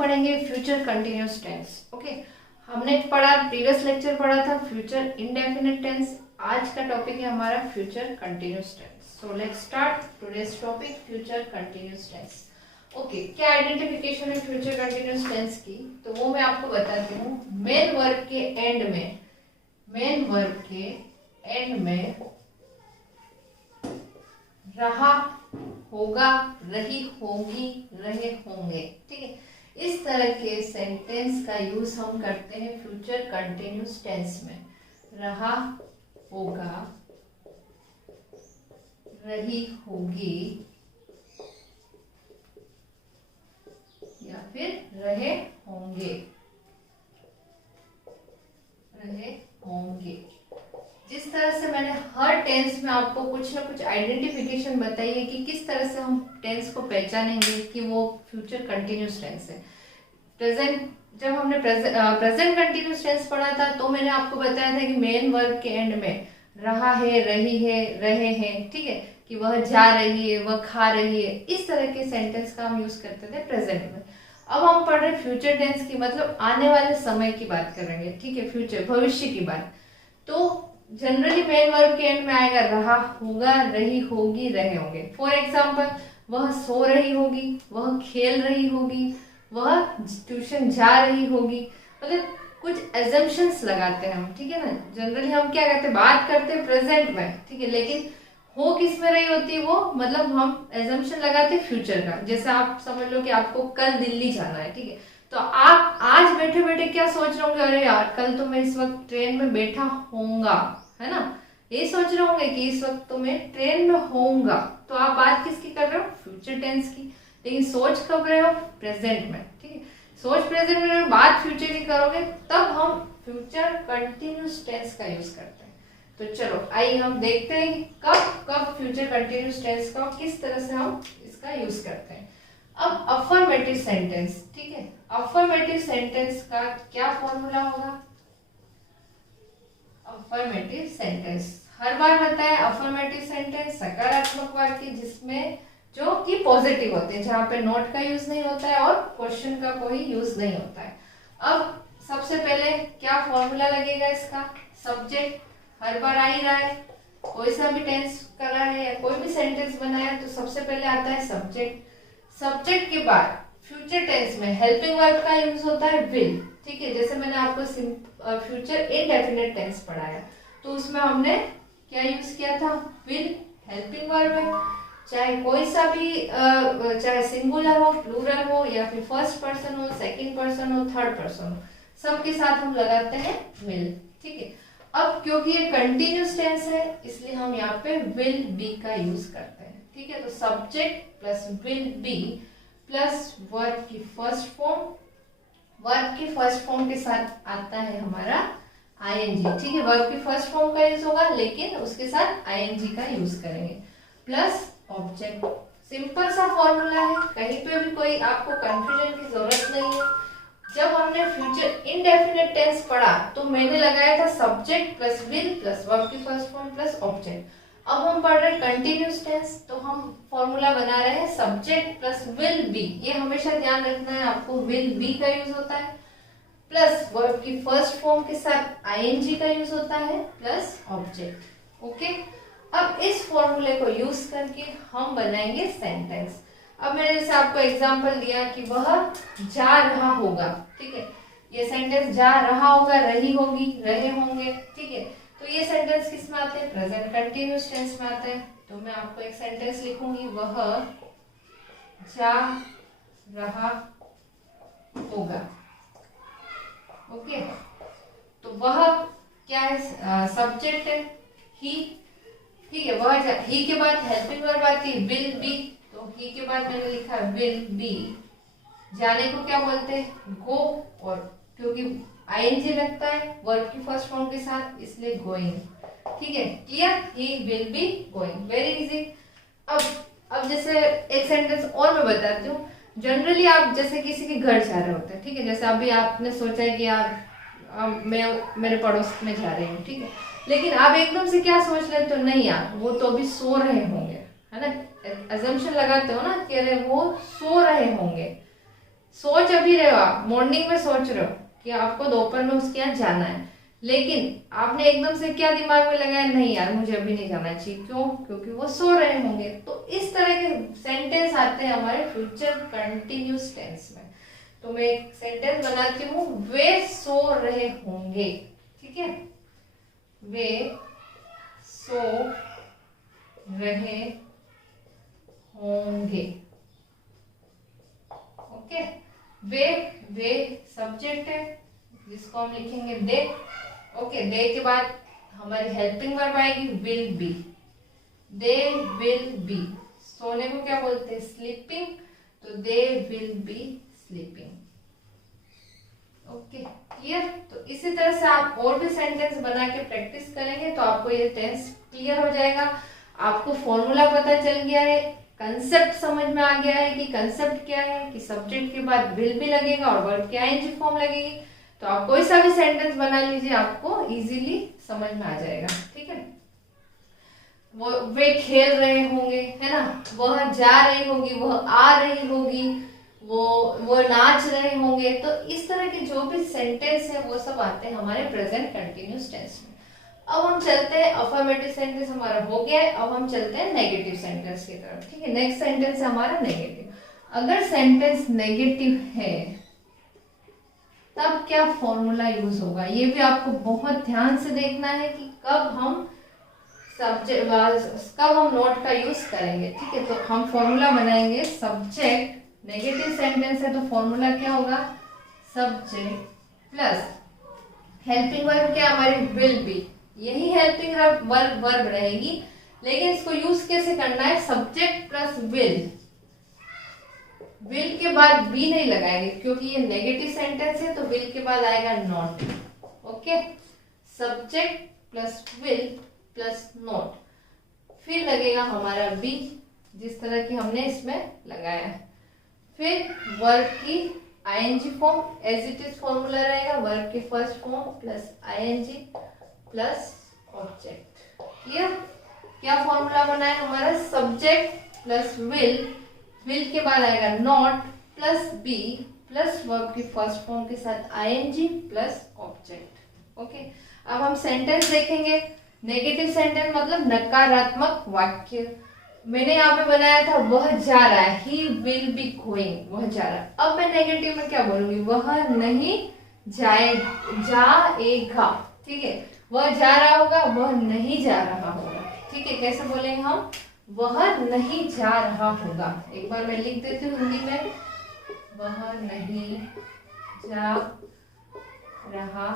पढ़ेंगे future continuous tense. Okay, हमने पढ़ा, प्रीवियस लेक्चर पढ़ा था फ्यूचर इंडेफिनिट टेंस। आज का टॉपिक है हमारा future continuous tense. So let's start today's topic future continuous tense. Okay, क्या आइडेंटिफिकेशन है फ्यूचर कंटिन्यूस टेंस की, तो वो मैं आपको बताती हूँ। मेन वर्ब के एंड में, मेन वर्ब के एंड में रहा, होगा, रही, होगी, रहे, होंगे, ठीक है, इस तरह के सेंटेंस का यूज हम करते हैं फ्यूचर कंटिन्यूस टेंस में। रहा, होगा, रही, होगी या फिर रहे, होंगे, रहे, होंगे। जिस तरह से मैंने हर टेंस में आपको कुछ ना कुछ आइडेंटिफिकेशन बताई है कि किस तरह से हम टेंस को पहचानेंगे कि वो फ्यूचर कंटिन्यूस टेंस है। प्रेजेंट, जब हमने प्रेजेंट कंटिन्यूस टेंस पढ़ा था तो मैंने आपको बताया था कि मेन वर्ब के एंड में रहा है, रही है, रहे हैं, ठीक है, कि वह जा रही है, वह खा रही है, इस तरह के सेंटेंस का हम यूज करते थे प्रेजेंट में। अब हम पढ़ रहे फ्यूचर टेंस की, मतलब आने वाले समय की बात करेंगे, ठीक है, फ्यूचर, भविष्य की बात। तो जनरली मेन वर्ब के एंड में आएगा रहा, होगा, रही, होगी, रहे, होंगे। फॉर एग्जाम्पल, वह सो रही होगी, वह खेल रही होगी, वह ट्यूशन जा रही होगी, मतलब कुछ एजम्पशंस लगाते हैं हम, ठीक है ना। जनरली हम क्या कहते हैं, बात करते हैं प्रेजेंट में, ठीक है, लेकिन हो किस में रही होती है वो, मतलब हम एजम्पशन लगाते हैं फ्यूचर का। जैसे आप समझ लो कि आपको कल दिल्ली जाना है, ठीक है, तो आप आज बैठे बैठे क्या सोच रहे होंगे, अरे यार कल तो मैं इस वक्त ट्रेन में बैठा होऊंगा, है ना, ये सोच रहे होंगे कि इस वक्त तो मैं ट्रेन में होऊंगा। तो आप बात किसकी कर रहे हो, फ्यूचर टेंस की। लेकिन सोच कब रहे हो, प्रेजेंट में, ठीक है। सोच प्रेजेंट में, बात फ्यूचर की करोगे तब हम फ्यूचर कंटिन्यूस टेंस का यूज करते हैं। तो चलो आइए हम देखते हैं कि कब कब फ्यूचर कंटिन्यूस टेंस का, किस तरह से हम इसका यूज करते हैं। अब अफर्मेटिव सेंटेंस, ठीक है, अफर्मेटिव सेंटेंस का क्या फॉर्मूला होगा। अफर्मेटिव सेंटेंस हर बार बताया, अफर्मेटिव सेंटेंस सकारात्मक वाक्य जिसमें जो कि पॉजिटिव होते हैं, जहां पे नॉट का यूज नहीं होता है और क्वेश्चन का कोई यूज नहीं होता है। अब सबसे पहले क्या फॉर्मूला लगेगा इसका, सब्जेक्ट हर बार आ ही रहा है, कोई सा भी टेंस करा है या कोई भी सेंटेंस बनाया तो सबसे पहले आता है सब्जेक्ट। सब्जेक्ट के बाद फ्यूचर टेंस में हेल्पिंग वर्ब का यूज होता है विल, ठीक है। जैसे मैंने आपको फ्यूचर इनडेफिनिट टेंस पढ़ाया तो उसमें हमने क्या यूज किया था, विल हेल्पिंग वर्ब है। चाहे कोई सा भी चाहे सिंगुलर हो, प्लूरल हो या फिर फर्स्ट पर्सन हो, सेकंड पर्सन हो, थर्ड पर्सन हो, सबके साथ हम लगाते हैं विल, ठीक है। अब क्योंकि ये कंटिन्यूस टेंस है इसलिए हम यहाँ पे विल बी का यूज करते हैं, ठीक है। तो subject plus will be plus verb की फर्स्ट फॉर्म, वर्ब की फर्स्ट फॉर्म के साथ आता है हमारा आईएनजी, ठीक है। वर्ब की फर्स्ट फॉर्म का यूज होगा लेकिन उसके साथ आईएनजी का यूज करेंगे, प्लस ऑब्जेक्ट। सिंपल सा फॉर्मूला है, कहीं पे भी कोई आपको कंफ्यूजन की जरूरत नहीं है। जब हमने फ्यूचर इनडेफिनिट टेंस पढ़ा तो मैंने लगाया था subject plus will plus verb की फर्स्ट फॉर्म प्लस ऑब्जेक्ट। अब हम पढ़ रहे हैं कंटिन्यूस टेंस तो हम फॉर्मूला बना रहे हैं सब्जेक्ट प्लस विल बी। ये हमेशा ध्यान रखना है आपको, विल बी का यूज होता है, प्लस वर्ब की फर्स्ट फॉर्म के साथ आईएनजी का यूज होता है, प्लस ऑब्जेक्ट। ओके, अब इस फॉर्मूले को यूज करके हम बनाएंगे सेंटेंस। अब मैंने जैसे आपको एग्जांपल दिया कि वह जा रहा होगा, ठीक है, ये सेंटेंस जा रहा होगा, रही होगी, रहे होंगे, ठीक है। तो ये सेंटेंस किस में आते हैं, प्रेजेंट कंटिन्यूस टेंस में आते हैं। तो मैं आपको एक सेंटेंस लिखूंगी, वह जा रहा होगा। ओके, तो वह क्या है, सब्जेक्ट है, ही, ठीक है। वह, ही के बाद हेल्पिंग वर्ब आती है विल बी, तो ही के बाद मैंने लिखा विल बी। जाने को क्या बोलते हैं, गो, और क्योंकि आईएनजी लगता है वर्ब की फर्स्ट फॉर्म के साथ इसलिए गोइंग, ठीक है, clear. He will be going, very easy. अब जैसे एक सेंटेंस और मैं बताती हूँ। जनरली आप जैसे किसी के घर जा रहे होते हैं, ठीक है, जैसे अभी आपने सोचा है कि यार मैं मेरे पड़ोस में जा रही हूँ, ठीक है, लेकिन आप एकदम से क्या सोच लेते हो, नहीं यार वो तो अभी सो रहे होंगे, है ना, अजम्पशन लगाते हो ना कि अरे वो सो रहे होंगे, सोच अभी रहे हो, आप मॉर्निंग में सोच रहे हो कि आपको दोपहर में उसके यहाँ जाना है, लेकिन आपने एकदम से क्या दिमाग में लगाया, नहीं यार मुझे अभी नहीं जाना चाहिए, क्यों? क्योंकि वो सो रहे होंगे। तो इस तरह के सेंटेंस आते हैं हमारे फ्यूचर कंटिन्यूस टेंस में। तो मैं एक सेंटेंस बनाती हूँ, वे सो रहे होंगे। ठीक है, वे सो रहे होंगे। ओके, वे सब्जेक्ट है जिसको हम लिखेंगे दे। ओके, दे के बाद हमारी हेल्पिंग वर्ब आएगी will be. They will be, सोने को क्या बोलते हैं? स्लीपिंग। तो they will be sleeping. Okay, clear? तो इसी तरह से आप और भी सेंटेंस बना के प्रैक्टिस करेंगे तो आपको ये टेंस क्लियर हो जाएगा। आपको फॉर्मूला पता चल गया है, कंसेप्ट समझ में आ गया है कि कंसेप्ट क्या है, कि सब्जेक्ट के बाद विल भी लगेगा और वर्ब की आईएनजी फॉर्म लगेगी। तो आप कोई सा भी सेंटेंस बना लीजिए, आपको इजीली समझ में आ जाएगा। ठीक है, वे खेल रहे होंगे, है ना, वह जा रही होगी, वह आ रही होगी, वो नाच रहे होंगे। तो इस तरह के जो भी सेंटेंस है वो सब आते हैं हमारे प्रेजेंट कंटिन्यूस टेंस में। अब हम चलते हैं, अफर्मेटिव सेंटेंस हमारा हो गया है, अब हम चलते हैं नेगेटिव सेंटेंस की तरफ। ठीक है, नेक्स्ट सेंटेंस है हमारा नेगेटिव। अगर सेंटेंस नेगेटिव है तब क्या फॉर्मूला यूज होगा, ये भी आपको बहुत ध्यान से देखना है कि कब हम नोट का यूज करेंगे। ठीक है, तो हम फॉर्मूला बनाएंगे, सब्जेक्ट, नेगेटिव सेंटेंस है तो फॉर्मूला क्या होगा? सब्जेक्ट प्लस हेल्पिंग वर्ब क्या हमारी विल बी, यही हेल्पिंग वर्ब रहेगी, लेकिन इसको यूज कैसे करना है? सब्जेक्ट प्लस विल के बाद बी नहीं लगाएंगे क्योंकि ये नेगेटिव सेंटेंस है, तो विल के बाद आएगा not. Okay, subject plus will plus not, फिर लगेगा हमारा बी जिस तरह की हमने इसमें लगाया है। फिर वर्ब की ING form as it is formula रहेगा, वर्ब की first form plus ING plus object. Clear? क्या फॉर्मूला बना है हमारा? सब्जेक्ट प्लस विल के बाद आएगा not plus be plus verb की फर्स्ट फॉर्म के साथ आईएनजी प्लस ऑब्जेक्ट। ओके, अब हम सेंटेंस देखेंगे। नेगेटिव सेंटेंस मतलब नकारात्मक वाक्य। मैंने यहाँ पे बनाया था वह जा रहा है, ही विल बी गोइंग, वह जा रहा है। अब मैं नेगेटिव में क्या बोलूंगी? वह नहीं जाएगा। ठीक है, वह जा रहा होगा, वह नहीं जा रहा होगा। ठीक है, कैसे बोलेंगे हम? वह नहीं जा रहा होगा। एक बार मैं लिख देती हूँ हिंदी में, वह नहीं जा रहा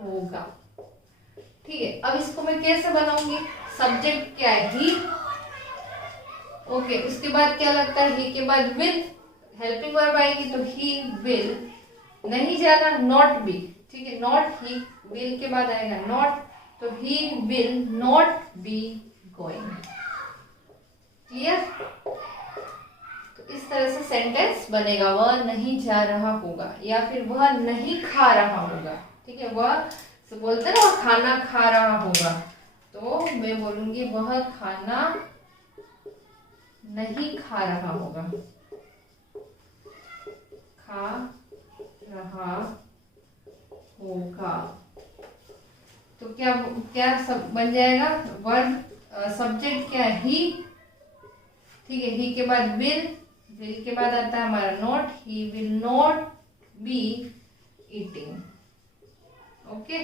होगा। ठीक है, अब इसको मैं कैसे बनाऊंगी? सब्जेक्ट क्या है? ही। ओके, उसके बाद क्या लगता है? ही के बाद विल, हेल्पिंग वर्ब आएगी तो ही विल, नहीं जाना नॉट बी। ठीक है, नॉट ही, विल के बाद आएगा नॉट, तो he will not be going. Clear? तो इस तरह से सेंटेंस बनेगा, वह नहीं जा रहा होगा, या फिर वह नहीं खा रहा होगा। ठीक है, वह तो बोलते हैं ना वह खाना खा रहा होगा, तो मैं बोलूंगी वह खाना नहीं खा रहा होगा, खा रहा होगा। तो क्या क्या सब बन जाएगा? वर्ब, सब्जेक्ट क्या है? ही। ठीक है, ही के बाद विल के बाद आता है हमारा not, he will not be eating. Okay,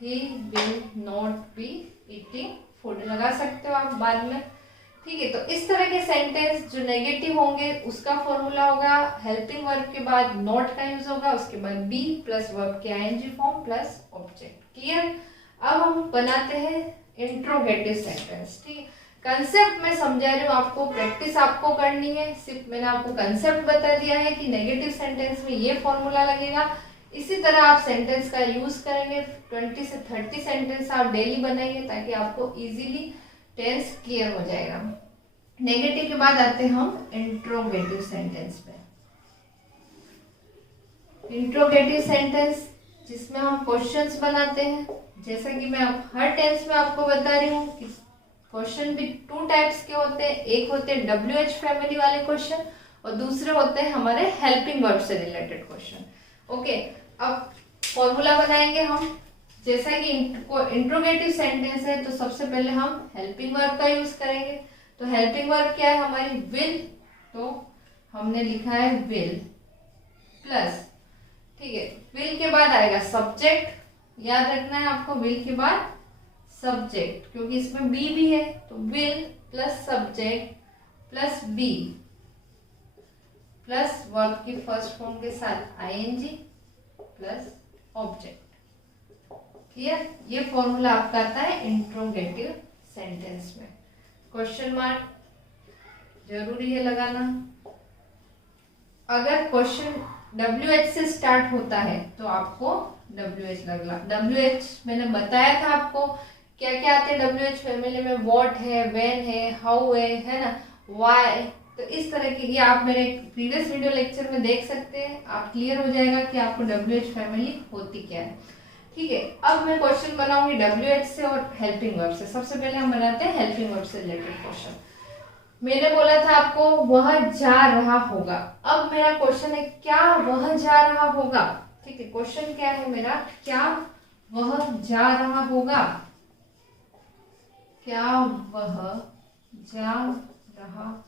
he will not be eating food, लगा सकते हो आप बाद में। ठीक है, तो इस तरह के सेंटेंस जो नेगेटिव होंगे उसका फॉर्मूला होगा हेल्पिंग वर्ब के बाद नॉट का यूज होगा, उसके बाद बी प्लस वर्ब के ING form plus object. Clear? अब हम बनाते हैं इंट्रोगेटिव सेंटेंस। ठीक है, कंसेप्ट में समझा रही हूँ आपको, प्रैक्टिस आपको करनी है। सिर्फ मैंने आपको कंसेप्ट बता दिया है कि नेगेटिव सेंटेंस में ये फॉर्मूला लगेगा। इसी तरह आप सेंटेंस का यूज करेंगे, 20 से 30 सेंटेंस आप डेली बनाएंगे ताकि आपको इजीली टेंस क्लियर हो जाएगा। नेगेटिव के बाद आते हैं हम इंट्रोगेटिव सेंटेंस पे। इंट्रोगेटिव सेंटेंस जिसमें हम क्वेश्चंस बनाते हैं, जैसा कि मैं हर टेंस में आपको बता रही हूँ कि क्वेश्चन भी 2 टाइप्स के होते हैं। एक होते हैं WH फैमिली वाले क्वेश्चन और दूसरे होते हैं हमारे हेल्पिंग वर्ब से रिलेटेड क्वेश्चन। ओके, अब फॉर्मूला बनाएंगे हम। जैसा कि इंट्रोगेटिव सेंटेंस है तो सबसे पहले हम हेल्पिंग वर्ब का यूज करेंगे। तो हेल्पिंग वर्ब क्या है हमारी, विल। तो हमने लिखा है विल प्लस, ठीक है, विल के बाद आएगा सब्जेक्ट। याद रखना है आपको, विल के बाद सब्जेक्ट, क्योंकि इसमें बी भी है। तो will plus subject plus be plus verb की फर्स्ट फॉर्म के साथ आईएनजी प्लस ऑब्जेक्ट। क्लियर? ये फॉर्मूला आपका आता है इंट्रोगेटिव सेंटेंस में। क्वेश्चन मार्क जरूरी है लगाना। अगर क्वेश्चन WH से स्टार्ट होता है तो आपको WH लगना। WH मैंने बताया था आपको क्या क्या आते हैं WH फैमिली में, व्हाट है, व्हेन है, हाउ है ना, व्हाई। तो इस तरह के ये आप मेरे प्रीवियस वीडियो लेक्चर में देख सकते हैं, आप क्लियर हो जाएगा कि आपको WH फैमिली होती क्या है। ठीक है, अब मैं क्वेश्चन बनाऊंगी WH से और हेल्पिंग वर्ब से। सबसे पहले हम बनाते हैं हेल्पिंग वर्ब से रिलेटेड क्वेश्चन। मैंने बोला था आपको वह जा रहा होगा। अब मेरा क्वेश्चन है क्या वह जा रहा होगा। ठीक है, क्वेश्चन क्या है मेरा, क्या वह जा रहा होगा, क्या वह जा रहा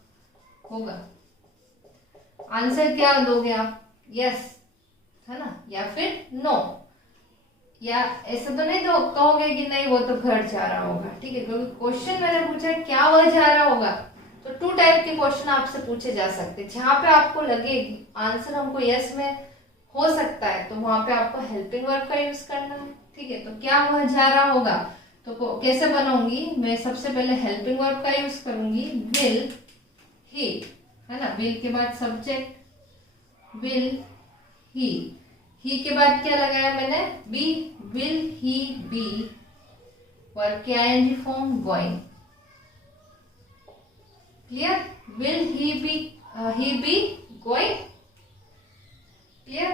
होगा। आंसर क्या दोगे आप, यस है ना, या फिर नो, या ऐसा तो नहीं तो कहोगे कि नहीं वो तो घर जा रहा होगा। ठीक है, क्योंकि क्वेश्चन मैंने पूछा क्या वह जा रहा होगा, तो 2 टाइप के क्वेश्चन आपसे पूछे जा सकते हैं। जहां पे आपको लगे आंसर हमको यस में हो सकता है तो वहां पे आपको हेल्पिंग वर्ब का यूज करना है। ठीक है, तो क्या वह जा रहा होगा, तो कैसे बनाऊंगी मैं, सबसे पहले हेल्पिंग वर्ब का यूज करूंगी, विल ही, है ना, विल के बाद सब्जेक्ट, विल ही के बाद क्या लगाया मैंने, be, will he be, verb के ING form going. Clear? Will he be going. Clear?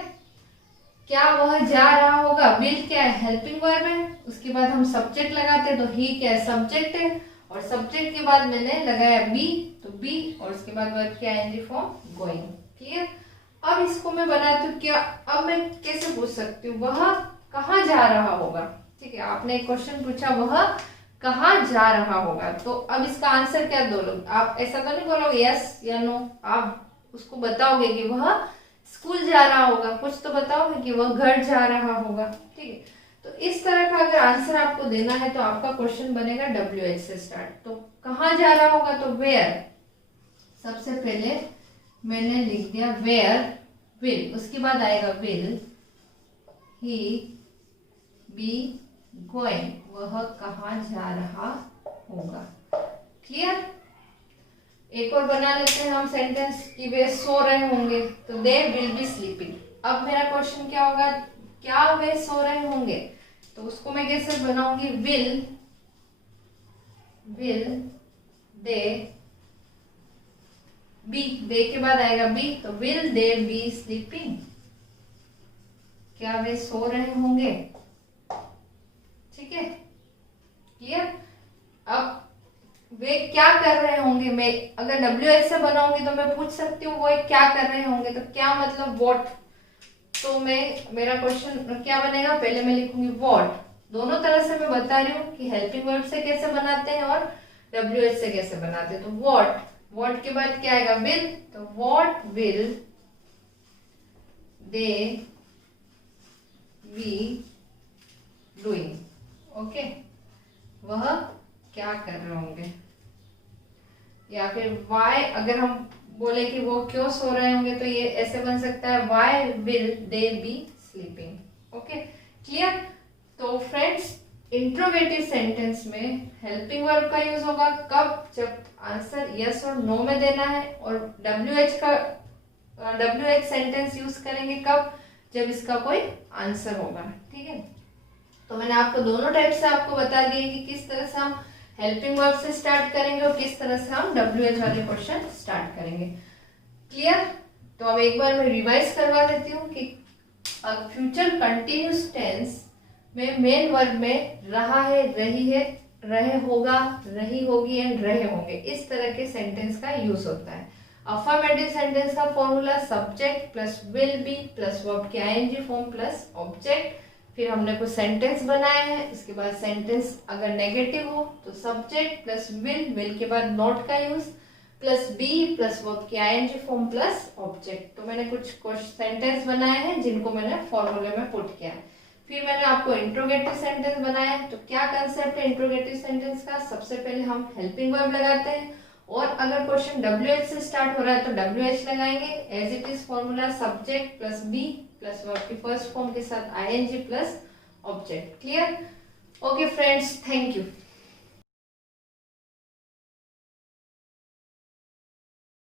क्या वह जा रहा होगा, विल क्या है, हेल्पिंग वर्ब है, उसके बाद हम सब्जेक्ट लगाते हैं तो ही क्या है, सब्जेक्ट है, और सब्जेक्ट के बाद मैंने लगाया बी, तो बी, और उसके बाद वर्ब के आईएनजी फॉर्म गोइंग। क्लियर? अब इसको मैं बनाती हूँ, क्या अब मैं कैसे पूछ सकती हूँ, वह कहाँ जा रहा होगा। ठीक है, आपने एक क्वेश्चन पूछा वह कहाँ जा रहा होगा, तो अब इसका आंसर क्या दो लोग, आप ऐसा तो नहीं बोलोगे यस या नो, आप उसको बताओगे कि वह स्कूल जा रहा होगा, कुछ तो बताओगे कि वह घर जा रहा होगा। ठीक है, तो इस तरह का अगर आंसर आपको देना है तो आपका क्वेश्चन बनेगा WH से स्टार्ट। तो कहाँ जा रहा होगा, तो वेयर, सबसे पहले मैंने लिख दिया वेयर विल, उसके बाद आएगा विल ही बी गोइंग, वह कहाँ जा रहा होगा। क्लियर? एक और बना लेते हैं हम सेंटेंस कि वे सो रहे होंगे, तो दे विल बी स्लीपिंग। अब मेरा क्वेश्चन क्या होगा, क्या वे सो रहे होंगे, तो उसको मैं कैसे बनाऊंगी, विल दे बी, दे के बाद आएगा बी, तो विल दे बी स्लीपिंग, क्या वे सो रहे होंगे। ठीक है, क्लियर? अब वे क्या कर रहे होंगे, मैं अगर WH से बनाऊंगी तो मैं पूछ सकती हूँ वो क्या कर रहे होंगे, तो क्या मतलब व्हाट, तो मैं मेरा क्वेश्चन क्या बनेगा, पहले मैं लिखूंगी व्हाट। दोनों तरह से मैं बता रही हूँ कि हेल्पिंग वर्ब से कैसे बनाते हैं और WH से कैसे बनाते हैं। तो व्हाट के बाद क्या आएगा, विल, तो what will they be doing. Okay, वह क्या कर रहे होंगे, या फिर वाई, अगर हम बोले कि वो क्यों सो रहे होंगे तो ये ऐसे बन सकता है why will they be sleeping. Okay, clear? तो फ्रेंड्स, इंट्रोगेटिव सेंटेंस में हेल्पिंग वर्ब का यूज होगा कब, जब आंसर यस और नो में देना है, और WH सेंटेंस यूज करेंगे कब, जब इसका कोई आंसर होगा। ठीक है, तो मैंने आपको दोनों टाइप से आपको बता दिए कि किस तरह से हम हेल्पिंग वर्ब से स्टार्ट करेंगे और किस तरह से हम WH वाले क्वेश्चन स्टार्ट करेंगे। क्लियर? तो अब एक बार मैं रिवाइज करवा देती हूँ कि फ्यूचर कंटिन्यूस टेंस में मेन वर्ब में रहा है, रही है, रहे होगा, रही होगी एंड रहे होंगे, इस तरह के सेंटेंस का यूज होता है। अफर्मेटिव सेंटेंस का formula subject plus will be plus verb के आईएनजी फॉर्म प्लस ऑब्जेक्ट। फिर हमने कुछ सेंटेंस बनाए हैं, इसके बाद सेंटेंस अगर नेगेटिव हो तो सब्जेक्ट प्लस विल के बाद नॉट का use plus be plus verb के आईएनजी फॉर्म प्लस ऑब्जेक्ट। तो मैंने कुछ सेंटेंस बनाए हैं जिनको मैंने फॉर्मूले में पुट किया। फिर मैंने आपको इंट्रोगेटिव सेंटेंस बनाया है। तो क्या कंसेप्ट है इंट्रोगेटिव सेंटेंस का? सबसे पहले हम हेल्पिंग वर्ब लगाते हैं और अगर क्वेश्चन WH से स्टार्ट हो रहा है तो WH लगाएंगे। As it is formula subject plus be plus verb की फर्स्ट फॉर्म के साथ ING plus object. Clear? Okay friends, thank you.